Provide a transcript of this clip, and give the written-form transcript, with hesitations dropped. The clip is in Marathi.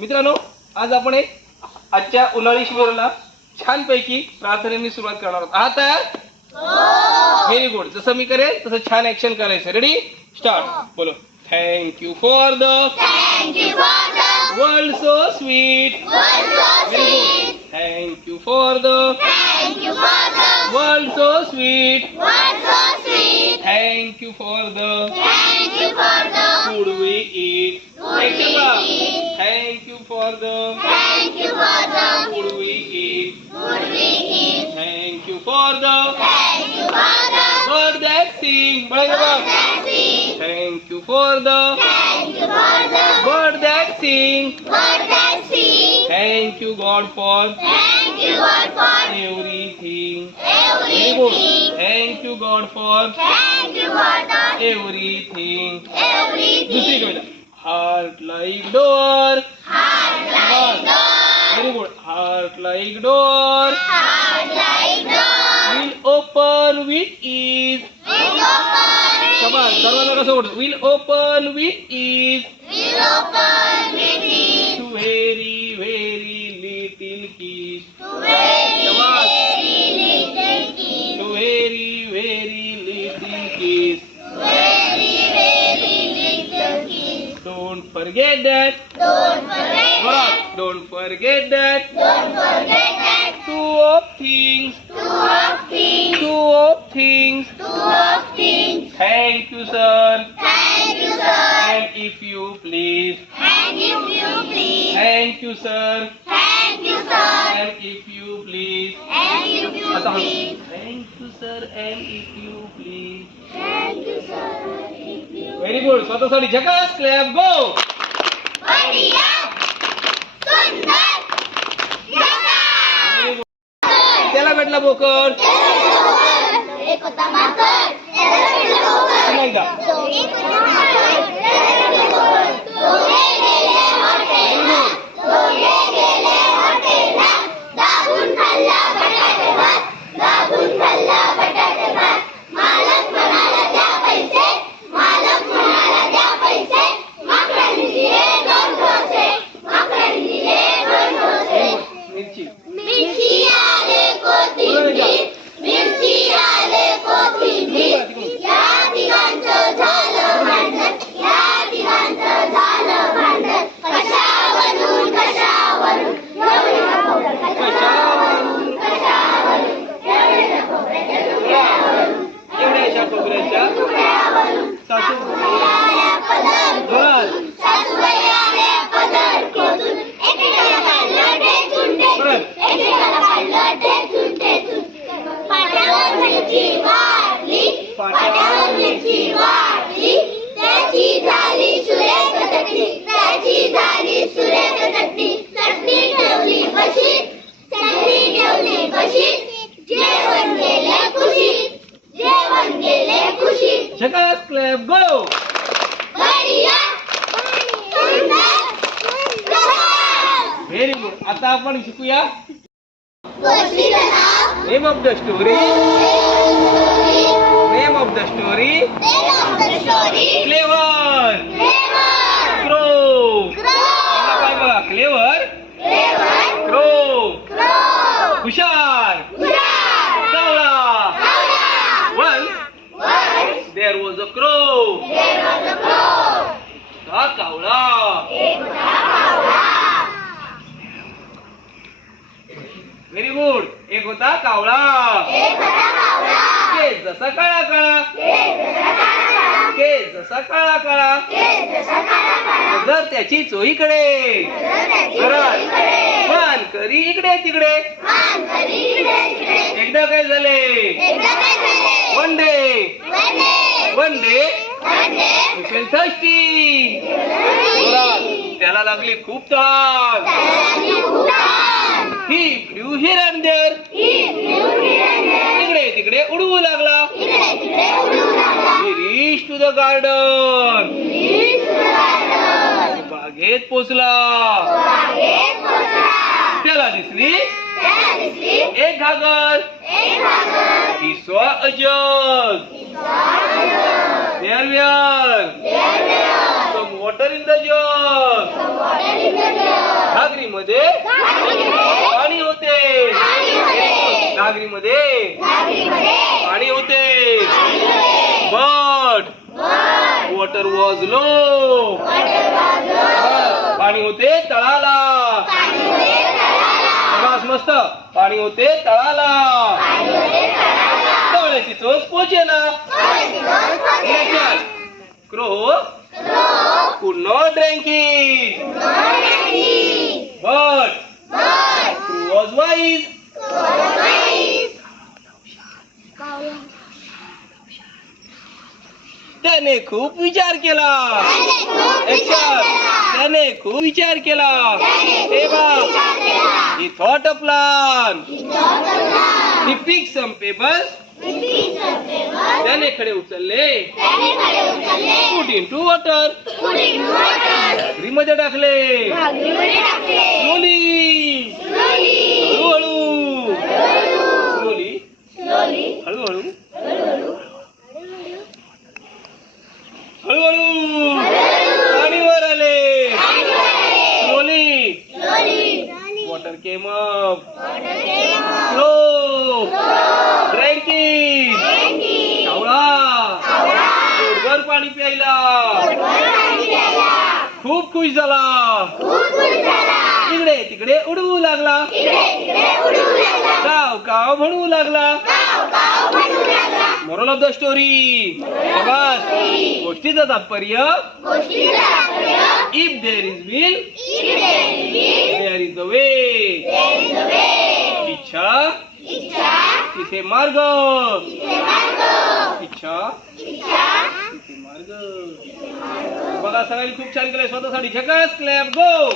मित्रांनो, आज आपण एक आजच्या उन्हाळी शिबिराला छानपैकी प्रार्थनेने सुरुवात करणार आहोत. आहात तयार? Very good. जसं मी करेल तसं छान ऍक्शन करायचं. रेडी? स्टार्ट. बोलो. Thank you for the world so sweet. Very good. Thank you for the world so sweet. Thank you for the food we eat. Thank you for the food we eat. Thank you for the bird that sing. Thank you for the bird that sing. Thank you God for everything. Very good. Thank you God for everything. दूसरी कविता. Heart like door. Very good. Heart like door. Will open with ease. Come on. दरवाजा कसा उघडतो? Will open with ease. To very very little keys. Come on. To very very little keys. Don't forget that. Don't forget that. Two of things. Thank you, sir. And if you please. Thank you, sir. And if you please. आता हळू. Thank you, sir. And if you please. Very good. स्वतःसाठी झकास क्लॅप. गो. त्याला भेटला बोकड. एकदा. झकास क्लॅप. गो. Very good. आता आपण शिकूया name of the story. Clever. Crow. काय बघा? क्लेवर. क्रो. हुशार. कावळा. There was a crow. था कावळा. Very good. एक होता कावळा. केस जसा काळा काळा. जर त्याची चोहीकडे. मान करी इकडे तिकडे. एकदा काय झाले? One day, he felt thirsty. त्याला लागली खूप तहान. He flew here and there. इकडे तिकडे उडवू लागला. He reached to the garden. बागेत पोचला. त्याला दिसली एक घागर. He saw a jug. There were some water in the jug. घागरीमध्ये पाणी होते. घागरीमध्ये पाणी होते. But water was low. पाणी होते तळाला. मस्त. पाणी होते तळाला. तळ्याची चोच पोचेना. Crow could not drink it. But Crow was wise. त्याने खूप विचार केला. त्याने खूप विचार केला. He thought a plan. He picked some pebbles. त्याने खडे उचलले. Put into water. घागरीमध्ये टाकले. Slowly. हळूहळू. पाणी वर आले. Slowly. Water came up. Slow. Drank it. पोटभर पाणी प्यायला. खूप खुश झाला. इकडे तिकडे उडवू लागला. काव काव म्हणू लागला. Moral of the story. गोष्टीचं तात्पर्य if there is will there is the way. इच्छा तिथे मार्ग. इच्छा तिथे मार्ग. बघा सगळ्यांनी खूप छान केलंय. स्वतःसाठी झकास क्लॅप गो.